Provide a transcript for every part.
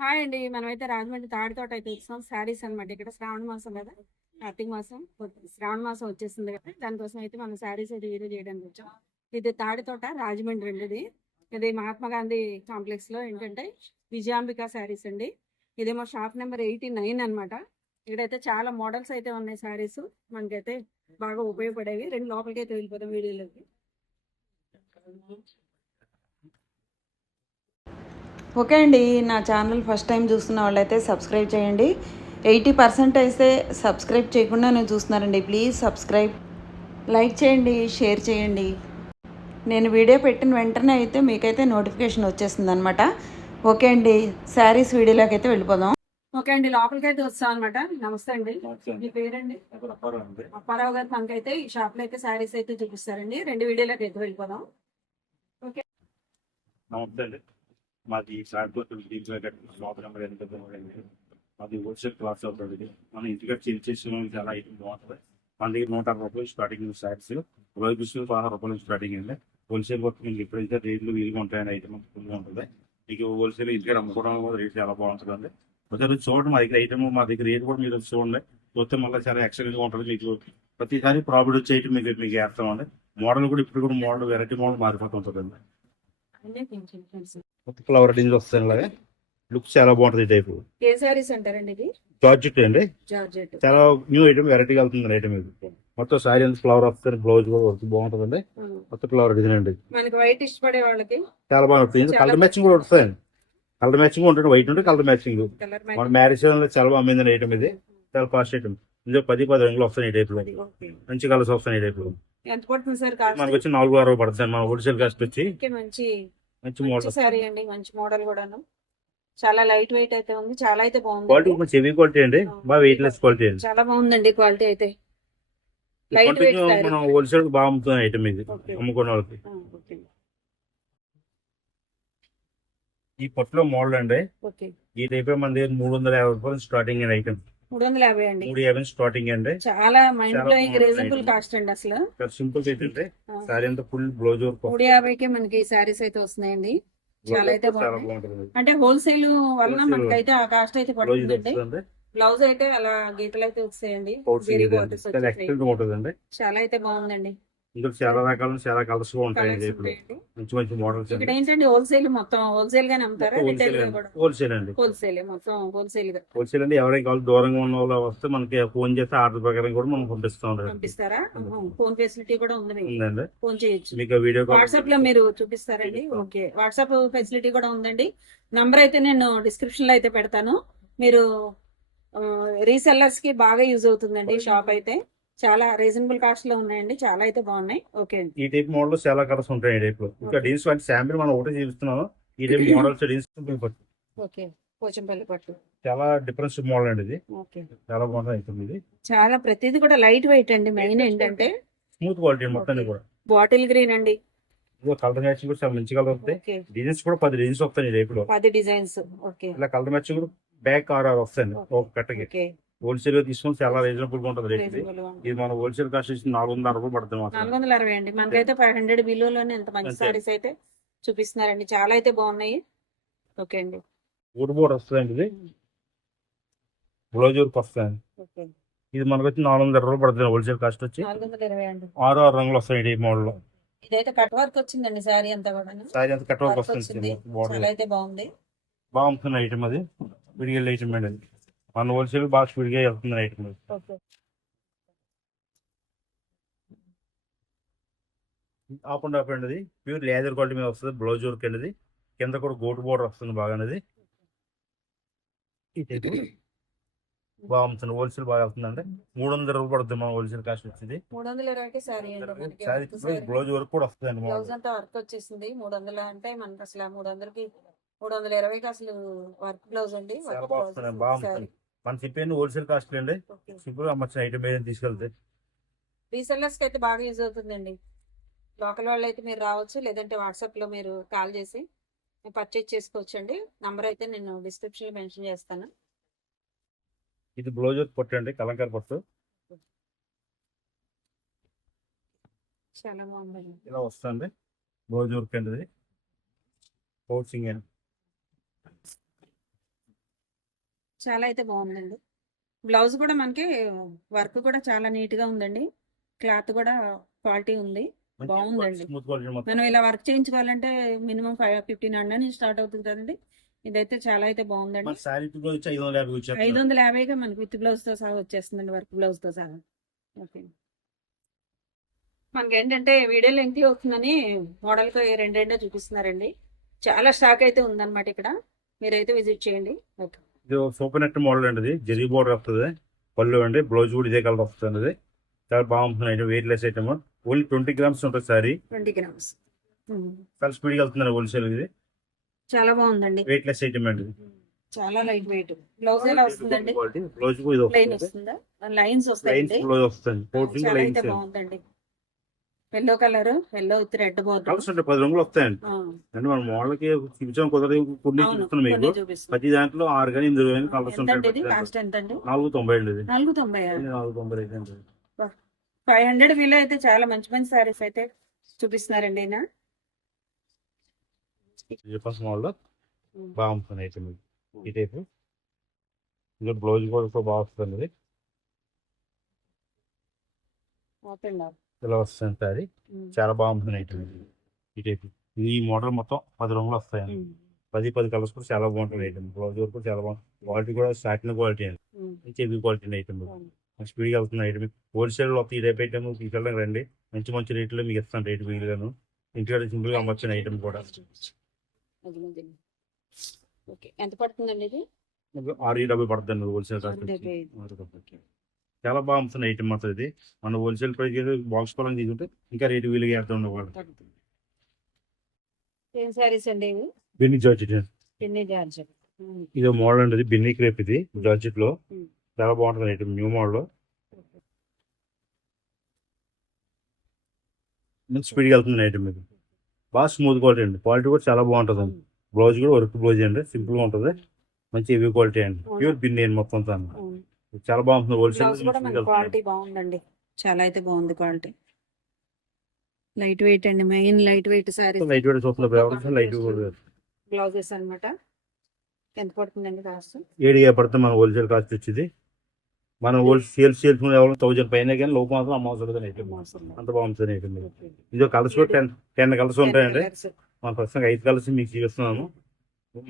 Hi అండి. మనమైతే రాజమండ్రి తాడితోట అయితే ఇస్తాం శారీస్ అనమాట ఇక్కడ శ్రావణ మాసం కదా. కార్తీక మాసం. శ్రావణ మాసం వచ్చేసింది కదా. దానికోసం అయితే మనం శారీస్ అయితే వీడియో చేయడానికి వచ్చాం. ఇది తాడితోట రాజమండ్రి అండి ఇది. ఇది మహాత్మా గాంధీ కాంప్లెక్స్లో ఏంటంటే విజయాంబిక శారీస్ అండి. ఇదేమో షాప్ నెంబర్ ఎయిటీ నైన్ అనమాట ఇక్కడైతే చాలా మోడల్స్ అయితే ఉన్నాయి శారీస్. మనకైతే బాగా ఉపయోగపడేవి. రెండు లోపలికి అయితే వెళ్ళిపోతాం వీడియోలోకి. ఓకే అండి నా ఛానల్ ఫస్ట్ టైం చూస్తున్న వాళ్ళైతే సబ్స్క్రైబ్ చేయండి. ఎయిటీ పర్సెంట్ అయితే సబ్స్క్రైబ్ చేయకుండా నేను చూస్తున్నారండి. ప్లీజ్ సబ్స్క్రైబ్ లైక్ చేయండి షేర్ చేయండి. నేను వీడియో పెట్టిన వెంటనే అయితే మీకైతే నోటిఫికేషన్ వచ్చేస్తుంది అనమాట ఓకే అండి శారీస్ వీడియోలోకి అయితే వెళ్ళిపోదాం. ఓకే అండి లోపలికి అయితే వస్తాం అనమాట నమస్తే అండి. మీ పేరండి? అండి. అప్పారావు గారు మనకైతే ఈ షాప్లో అయితే శారీస్ అయితే చూపిస్తారండి. రెండు వీడియోలోకి అయితే వెళ్ళిపోదాం. నమస్తే అండి. మాది సార్కోట్ దీంట్లో షాప్ నెంబర్ మాది హోల్సేల్ క్లాస్ అవుతుంది. మనం ఇంటికి చేంజ్ చేసిన చాలా ఐటమ్ బాగుంటుంది. మన దగ్గర నూట అరవై రూపాయలు స్టార్టింగ్ సారీస్ రోజు బిస్కెట్ పదహారు రూపాయలు స్టార్టింగ్ అండి హోల్సేల్ వర్క్ మీకు ఎప్పుడైతే రేట్లు వీలుగా ఉంటాయని ఐటమ్ ఫుల్గా ఉంటుంది. మీకు హోల్సేల్ ఇంటికి అమ్ముకోవడం కూడా రేట్ చాలా బాగుంటుంది ఒకసారి చూడండి. మా దగ్గర ఐటమ్ మా దగ్గర రేట్ కూడా మీరు చూడండి. చూస్తే మళ్ళీ చాలా ఎక్సలెంట్గా ఉంటుంది మీకు. ప్రతిసారి ప్రాఫిట్ వచ్చే ఐటమ్ మీకు మీకు వేస్తామండి. మోడల్ కూడా ఇప్పుడు కూడా మోడల్ వెరైటీ మోడల్ మారిపోతుంటుంది కొత్త ఫ్లవర్ డిజైన్స్ వస్తాయి ఇలాగే లుక్ చాలా బాగుంటుంది ఈ టైపు ఏ శారీస్ అంటారండి ఇది? జార్జెట్ అండి. జార్జెట్ చాలా న్యూ ఐటమ్ వెరైటీగా వెళ్తుంది ఐటమ్ ఇది. మొత్తం సారీ అంతా ఫ్లవర్ వస్తుంది బ్లౌజ్ కూడా వర్క్ బాగుంటుందండి. కొత్త ఫ్లవర్ డిజైన్ అండి. మనకి వైట్ ఇష్టపడే వాళ్ళకి చాలా బాగుంటుంది కలర్ మ్యాచింగ్ కూడా వస్తాయండి కలర్ మ్యాచింగ్ ఉంటుంది వైట్ ఉంటే కలర్ మ్యాచింగ్ మన మ్యారేజ్లో చాలా బాగా అమ్మింది ఐటమ్ ఇది. చాలా ఫాస్ట్ ఐటమ్ ఇందులో పది పది రంగులు వస్తాయి ఈ టైప్లో. మంచి కలర్స్ వస్తాయి ఈ టైప్లో. మనకు వచ్చి నాలుగు అరవై పడుతుంది మన హోల్సేల్ కాస్ట్ వచ్చి మంచి మోడల్ శారీ అండి మంచి మోడల్ కూడాను. చాలా లైట్ వెయిట్ అయితే ఉంది చాలా అయితే క్వాలిటీ బాగుంది కొంచెం హెవీ క్వాలిటీ అండి బాగా వెయిట్ లెస్ క్వాలిటీ అండి. చాలా బాగుందండి క్వాలిటీ అయితే. లైట్ వెయిట్ మనం హోల్సేల్ బాగా అమ్ముతుంది ఐటమ్ ఇది. అమ్ముకునే వాళ్ళకి. ఈ పొట్టులో మోడల్ అండి. ఓకే ఈ టైప్ మన దగ్గర మూడు వందల యాభై రూపాయలు స్టార్టింగ్ ఐటమ్ మూడు వందల యాభై అండి. మూడు యాభై స్టార్టింగ్ అండి. చాలా మైండ్ బ్లోయింగ్ రీజనబుల్. కాస్ట్ అండి అసలు. సింపుల్ ఆ. సారీ అంతా ఫుల్ బ్లౌజ్ మూడు యాభైకి మనకి శారీస్ అయితే వస్తున్నాయండి. చాలా అయితే బాగుంటుంది. అంటే హోల్సేల్ వలన మనకైతే ఆ కాస్ట్ అయితే పడుతుందండి. బ్లౌజ్ అయితే అలా గీతలు అయితే వస్తాయండి. చాలా అయితే బాగుందండి. ఇందులో చాలా రకాలు చాలా కలర్స్ ఇప్పుడు ఉంటాయండి మంచి మంచి మోడల్స్ ఇక్కడ ఏంటంటే హోల్సేల్ మొత్తం హోల్సేల్ గానే అమ్ముతారా? రిటైల్ హోల్సేల్గా అండి. హోల్సేల్ మొత్తం హోల్సేల్గా. హోల్సేల్ అండి. ఎవరైనా కావాలి దూరంగా ఉన్న వాళ్ళు వస్తే మనకి ఫోన్ చేస్తే ఆర్డర్ ప్రకారం కూడా మనం పంపిస్తాం పంపిస్తారా? ఫోన్ ఫెసిలిటీ కూడా ఉంది ఉందండి. ఫోన్ చేయొచ్చు. మీకు వీడియో వాట్సాప్లో మీరు చూపిస్తారండి. ఓకే. వాట్సాప్ ఫెసిలిటీ కూడా ఉందండి. నంబర్ అయితే నేను డిస్క్రిప్షన్లో అయితే పెడతాను. మీరు రీసెల్లర్స్కి బాగా యూజ్ అవుతుందండి షాప్ అయితే. చాలా రీజనబుల్ కాస్ట్లో ఉన్నాయండి. చాలా అయితే బాగున్నాయి. ఓకే ఈ టైప్ మోడల్ చాలా కలర్స్ ఉంటాయి ఈ టైప్లో. ఇంకా డీన్స్ వాటి శాంపిల్ మనం ఒకటే చూపిస్తున్నాము ఈ టైప్ మోడల్స్ డీన్స్ ఓకే పోచంపల్లి పట్టు. చాలా డిఫరెన్స్ మోడల్ అండి ఇది. ఓకే చాలా బాగుంటుంది ఇది. చాలా ప్రతిదీ కూడా లైట్ వెయిట్ అండి మెయిన్ ఏంటంటే. స్మూత్ క్వాలిటీ మొత్తం కూడా. బాటిల్ గ్రీన్ అండి. కలర్ మ్యాచింగ్ కూడా చాలా మంచి కలర్ వస్తాయి. డిజైన్స్ కూడా పది డిజైన్స్ వస్తాయి ఈ టైప్లో. పది డిజైన్స్ ఓకే ఇలా కలర్ మ్యాచింగ్ కూడా బ్యాక్ ఆర్ ఆర్ వస్తాయి ఒక కట్టకి ఓకే హోల్సేల్గా తీసుకొని చాలా రీజనబుల్గా ఉంటుంది రేట్ ఇది. మన హోల్సేల్ కాస్ట్ వచ్చి నాలుగు వందల అరవై పడుతుంది నాలుగు వందల అరవై అండి. మనకైతే ఫైవ్ హండ్రెడ్ బిలోలోనే ఎంత మంచి. సారీస్ అయితే చూపిస్తున్నారండి. చాలా అయితే బాగున్నాయి. ఓకే అండి. వుడ్ బోర్డ్ వస్తుందండి ఇది. బ్లౌజ్ వర్క్ వస్తుంది ఓకే. ఇది మనకు వచ్చి నాలుగు వందల ఇరవై పడుతుంది హోల్సేల్ కాస్ట్ వచ్చి. నాలుగు వందల ఇరవై అండి. ఆరు ఆరు రంగులు వస్తాయి ఈ మోడల్. లో ఇదైతే కట్ వర్క్ వచ్చిందండి శారీ అంతా కూడా సారీ అంత కట్ వర్క్ వస్తుంది బోర్డర్ అయితే బాగుంది. బాగుంటుంది ఐటమ్ అది. విడిగా ఐటమ్ అండి అది. మన హోల్సేల్ బాగా విడిగా వెళ్తుంది అది ఓకే. ఆప్ అండ్ ఆఫ్ అండి అది ప్యూర్ లేదర్ క్వాలిటీ మీద వస్తుంది బ్లౌజ్ వర్క్ అండి కింద కూడా గోటు బోర్డర్ వస్తుంది బాగా అనేది. బాగుంటుంది హోల్సేల్ బాగా వెళ్తుందండి మూడు వందల రూపాయలు పడుతుంది మన హోల్సేల్ కాస్ట్ వచ్చింది. మూడు వందల ఇరవైకి అండి సారీ. బ్లౌజ్ వర్క్ కూడా వస్తుందండి బ్లౌజ్ మోడల్ అంతా వర్క్ వచ్చేసింది. మూడు వందల అంటే మనకి అసలు మూడు వందలకి మూడు వందల ఇరవైకి అసలు వర్క్ బ్లౌజ్ అండి. మన చెప్పేది హోల్సేల్ కాస్ట్ అండి. ఓకే. సింపుల్ అమ్మచ్చిన ఐటమ్ ఏదైనా తీసుకెళ్తే. రీసెల్లర్స్కి అయితే బాగా యూజ్ అవుతుందండి. లోకల్ వాళ్ళు అయితే మీరు రావచ్చు లేదంటే వాట్సాప్లో మీరు కాల్ చేసి పర్చేజ్ చేసుకోవచ్చు అండి నంబర్ అయితే నేను డిస్క్రిప్షన్లో మెన్షన్ చేస్తాను. ఇది బ్లౌజ్ పట్టు అండి కలంకార పట్టు. చాలా బాగుందండి. ఇలా వస్తుంది బ్లౌజ్ వర్క్ అండి ఇది. పౌచింగ్ అండి చాలా అయితే బాగుందండి. బ్లౌజ్ కూడా మనకి వర్క్ కూడా చాలా నీట్గా ఉందండి. క్లాత్ కూడా క్వాలిటీ ఉంది. బాగుందండి. మనం ఇలా వర్క్ చేయించుకోవాలంటే మినిమం ఫైవ్ ఫిఫ్టీన్ హండ్రెడ్ నుంచి స్టార్ట్ అవుతుంది కదండి. ఇదైతే చాలా అయితే బాగుందండి. ఐదు వందల యాభైగా మనకి విత్ బ్లౌజ్తో సహా వచ్చేస్తుందండి వర్క్ బ్లౌజ్తో సహా. ఓకే. మనకి ఏంటంటే వీడియో లెంగ్త్ అవుతుందని మోడల్కి రెండు రెండే చూపిస్తున్నారండి. చాలా స్టాక్ అయితే ఉందన్నమాట ఇక్కడ. మీరైతే విజిట్ చేయండి. ఓకే. ఇది సూపర్ నెట్ మోడల్ అండి ఇది. జరీ బోర్డర్ వస్తుంది. పళ్ళు అండి. బ్లౌజ్ కూడా ఇదే కలర్ వస్తుంది చాలా బాగుంటుంది item weight less item only twenty grams ఉంటుంది సారీ. ట్వంటీ గ్రామ్స్ చాలా స్పీడ్గా వెళ్తుంది హోల్సేల్ ఇది. చాలా బాగుందండి. వెయిట్ లెస్ ఐటమ్ అండి చాలా లైట్ వెయిట్ బ్లౌజ్ ఎలా వస్తుందండి? బ్లౌజ్ కూడా ఇది ప్లెయిన్ వస్తుంది. వస్తుందా? లైన్స్ బ్లౌజ్ వస్తుంది. చాలా లైన్స్ అయితే బాగుందండి. Yellow colour yellow with red border పది రంగులు వస్తాయండి. అంటే మన మోడల్కి చూపించడం కుదరదు కొన్ని చూపిస్తున్నాం మీకు. ప్రతి దాంట్లో ఆరు కానీ ఎనిమిది కానీ కలర్స్ ఉంటాయి కాస్ట్ ఎంత అండి నాలుగు తొంభై అండి నాలుగు తొంభై నాలుగు తొంభై అయితే అండి. ఫైవ్ హండ్రెడ్ వీలో అయితే చాలా మంచి మంచి సారీస్ అయితే చూపిస్తున్నారండి ఈయన. బాగుంటుంది అయితే మీకు ఈ టైప్. ఇంకా బ్లౌజ్ కూడా బాగా వస్తుంది ఇది. ఓపెన్ ఇలా వస్తుంది సారీ చాలా బాగుంటుంది ఐటమ్ ఈ టైప్ ఈ మోడల్ మొత్తం పది రంగులు వస్తాయండి. పది పది కలర్స్ కూడా చాలా బాగుంటుంది ఐటమ్ బ్లౌజ్ వరకు చాలా బాగుంటుంది. క్వాలిటీ కూడా స్టార్టింగ్ క్వాలిటీ అండి. మంచి హెవీ క్వాలిటీ ఐటమ్ స్పీడ్గా వెళ్తుంది ఐటమ్ హోల్సేల్లో ఈ టైప్ ఐటమ్ తీసుకెళ్ళడం రండి. మంచి మంచి రేట్లో మీకు ఇస్తాను రేటు వీలుగాను. ఇంటికాడ సింపుల్గా అమ్మొచ్చిన ఐటమ్ కూడా. ఎంత పడుతుందండి ఇది? ఆరు డబ్బు పడుతుంది హోల్సేల్. చాలా బాగుంటుంది ఐటమ్ మాత్రం ఇది. మన హోల్సేల్ ప్రైస్ బాక్స్ పరంగా తీసుకుంటే ఇంకా రేటు వీలుగా వేద్దాం ఉండేవాళ్ళు తగ్గుతుంది. ఏం సారీస్ అండి ఇవి? బిన్ని జార్జెట్ ఇది మోడల్ అండి ఇది బిన్ని క్రేప్ ఇది జార్జెట్లో. చాలా బాగుంటుంది ఐటమ్ న్యూ మోడల్ మంచి స్పీడ్గా వెళ్తుంది ఐటమ్ ఇది. బాగా స్మూత్ క్వాలిటీ అండి. క్వాలిటీ కూడా చాలా బాగుంటుంది. అండి బ్లౌజ్ కూడా వర్క్ బ్లౌజ్ అండి. సింపుల్గా ఉంటుంది. మంచి హెవీ క్వాలిటీ అండి. ప్యూర్ బిన్ని అండి మొత్తం అంతా. చాలా బాగుంటుంది హోల్సేల్ క్వాలిటీ బాగుందండి. చాలా అయితే బాగుంది క్వాలిటీ. లైట్ వెయిట్ అండి main light weight saris light weight చూస్తున్నారు. లైట్ బ్లౌజెస్ అన్నమాట. ఎంత పడుతుందండి కాస్ట్ ఏడు పడితే మన హోల్సేల్ కాస్ట్ వచ్చింది మనం హోల్ సేల్స్ థౌజండ్ పైన కానీ లోపల మాత్రం అమ్మవసరం అంత బాగుంటుంది ఇది కలర్స్ కూడా టెన్ టెన్ కలర్స్ ఉంటాయండి. మన ప్రస్తుతం ఐదు కలర్స్ మీకు చూపిస్తున్నాము.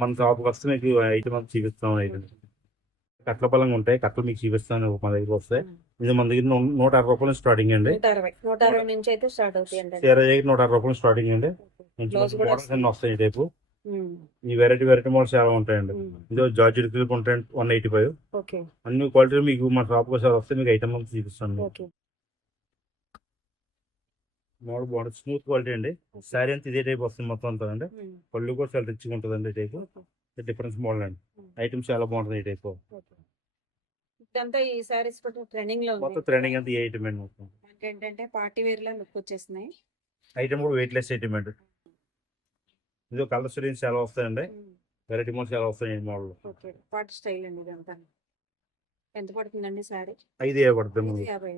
మన షాప్కి వస్తే మీకు ఐటమ్ అంతా చూపిస్తాము ఐటమ్ కట్ల బలంగా ఉంటాయి. కట్టలు మీకు చూపిస్తాను మన దగ్గర వస్తే. ఇది మన దగ్గర నూట అరవై రూపాయలు స్టార్టింగ్ అండి. నూట అరవై నుంచి అయితే స్టార్ట్ అవుతాయి నూట అరవై రూపాయలు స్టార్టింగ్ అండి. మోడల్స్ అన్ని వస్తాయి టైపు. ఈ వెరైటీ వెరైటీ మోడల్స్ చాలా ఉంటాయండి. ఇది జార్జెట్ క్లిప్ ఉంటాయి వన్ ఎయిటీ ఫైవ్ అన్ని క్వాలిటీలు మీకు మన షాప్కి ఒకసారి వస్తే మీకు ఐటమ్ అంతా చూపిస్తాను మోడల్ బాగుంటుంది స్మూత్ క్వాలిటీ అండి. శారీ అంతా ఇదే టైప్ వస్తుంది మొత్తం అంతా అండి. పళ్ళు కూడా చాలా రిచ్గా ఉంటుంది అండి టైప్ డిఫరెన్స్ మోడల్ అండి ఐటమ్స్ చాలా బాగుంటుంది ఈ టైప్. ఇదంతా ఈ సారీస్ కూడా ట్రెండింగ్లో మొత్తం ట్రెండింగ్ అంతా ఈ ఐటమ్ అండి మొత్తం. ఏంటంటే పార్టీ వేర్ లా లుక్ ఐటమ్ కూడా వెయిట్ లెస్ ఐటమ్ అండి. ఇది కలర్స్ రేంజ్ చాలా వస్తాయండి. వెరైటీ మోడల్స్ చాలా వస్తాయి ఈ మోడల్ ఓకే. పార్టీ స్టైల్ అండి ఇదంతా. ఎంత పడుతుందండి సారీ ఐదు పడుతుంది యాభై.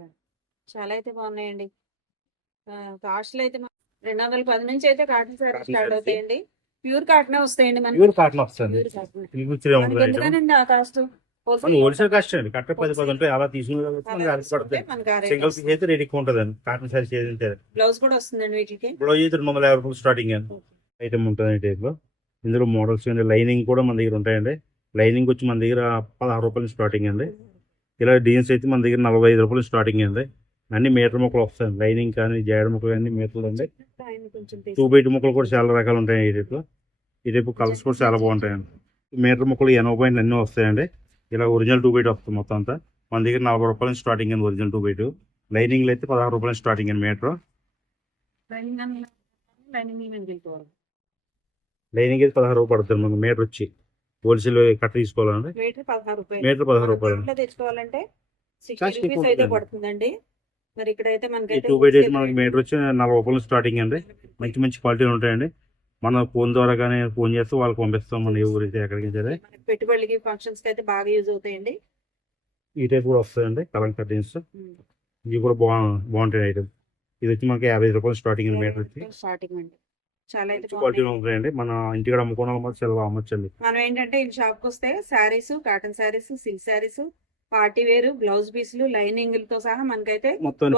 చాలా అయితే బాగున్నాయండి. కాస్ట్లు అయితే రెండు వందల పది నుంచి అయితే కాటన్ సారీ స్టార్ట్. అవుతాయండి. ప్యూర్ కాటన్ వస్తాయండి మనకి. ప్యూర్ కాటన్ వస్తుంది. ఎందుకనండి ఆ కాస్ట్? హోల్సేల్ కాస్ట్ అండి. కట్ట పది పది ఉంటాయి అలా తీసుకుని సింగిల్ పీస్ అయితే రేట్ ఎక్కువ ఉంటుంది అండి. కాటన్ సారీస్ ఏదంటే బ్లౌజ్ కూడా వస్తుందండి వీటికి. బ్లౌజ్ అయితే రెండు వందల యాభై రూపాయలు స్టార్టింగ్ అండి. ఐటమ్ ఉంటుంది ఈ టైప్లో. ఇందులో మోడల్స్ లైనింగ్ కూడా మన దగ్గర ఉంటాయండి. లైనింగ్ వచ్చి మన దగ్గర పదహారు రూపాయలు స్టార్టింగ్ అండి. ఇలా డీన్స్ అయితే మన దగ్గర నలభై ఐదు రూపాయలు స్టార్టింగ్ అండి. అన్ని మీటర్ ముక్కలు వస్తాయి లైనింగ్ కానీ జాడ ముక్కలు కానీ మీటర్లు అండి. టూ బై టూ ముక్కలు కూడా చాలా రకాలు ఉంటాయి ఈ టైప్లో. ఈ టైప్ కలర్స్ కూడా చాలా బాగుంటాయండి. మీటర్ ముక్కలు ఎనభై పాయింట్ అన్నీ వస్తాయండి. ఇలా ఒరిజినల్ టూ బైట్ వస్తుంది మొత్తం అంతా. మన దగ్గర నలభై రూపాయలు స్టార్టింగ్ అండి ఒరిజినల్ టూ బైట్. లైనింగ్ అయితే పదహారు రూపాయలు స్టార్టింగ్ అండి మీటర్. లైనింగ్ అయితే పదహారు రూపాయలు పడుతుంది మనకు మీటర్ వచ్చి. హోల్సేల్ కట్ట తీసుకోవాలండి. మీటర్ పదహారు రూపాయలు. మీటర్ పదహారు మనం రూపాయలు దాంట్లో తెచ్చుకోవాలంటే ఎక్కువ రూపీస్ అయితే ఉంటుందండి. పడుతుందండి. మరి ఇక్కడైతే ఈ మనకి టూ బై ఎయిట్ మనకి మీటర్ వచ్చి నలభై రూపాయలు స్టార్టింగ్ అండి. మంచి మంచి క్వాలిటీ ఉంటాయండి. మన ఫోన్ ద్వారా కానీ ఫోన్ చేస్తే వాళ్ళకి పంపిస్తాం మన ఏ ఊరైతే ఎక్కడికి సరే. పెట్టుబడికి ఫంక్షన్స్కి అయితే బాగా యూజ్ అవుతాయండి? ఈ టైప్ కూడా వస్తాయండి కలం కటింగ్స్ ఇవి కూడా బా బాగుంటాయి ఐటమ్. ఇది వచ్చి మనకి యాభై రూపాయలు స్టార్టింగ్ మీటర్ వచ్చి స్టార్టింగ్ అండి. చాలా అయితే. ఉంటాయండి. మన ఇంటికాడ అమ్ముకోవడం సెలవు అమ్మొచ్చండి. మనం ఏంటంటే ఈ షాప్కి వస్తే saris cotton saris silk saris party wear blouse పీసులు లైనింగ్తో సహా మనకైతే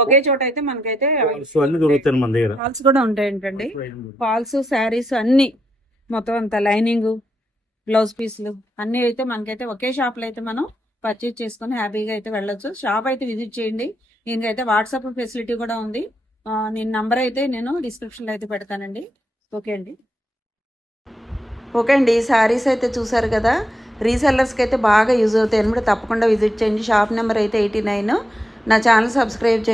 ఒకే చోట అయితే మనకైతే ఫాల్స్ అన్ని దొరుకుతాయి మన దగ్గర. ఫాల్స్ కూడా ఉంటాయంటండి. ఫాల్స్ శారీస్ అన్ని మొత్తం అంత లైనింగ్ బ్లౌజ్ పీసులు అన్ని అయితే మనకైతే ఒకే షాప్లో అయితే మనం పర్చేజ్ చేసుకొని హ్యాపీగా అయితే వెళ్ళొచ్చు. షాప్ అయితే విజిట్ చేయండి. దీనికైతే వాట్సాప్ ఫెసిలిటీ కూడా ఉంది. ఆ, నేను నంబర్ అయితే నేను డిస్క్రిప్షన్లో అయితే పెడతానండి. ఓకే అండి. ఓకే అండి శారీస్ అయితే చూసారు కదా. రీసెల్లర్స్కి అయితే బాగా యూజ్ అవుతాయి. అనమాట తప్పకుండా విజిట్ చేయండి. షాప్ నెంబర్ అయితే ఎయిటీ నైన్. నా ఛానల్ సబ్స్క్రైబ్ చేయండి.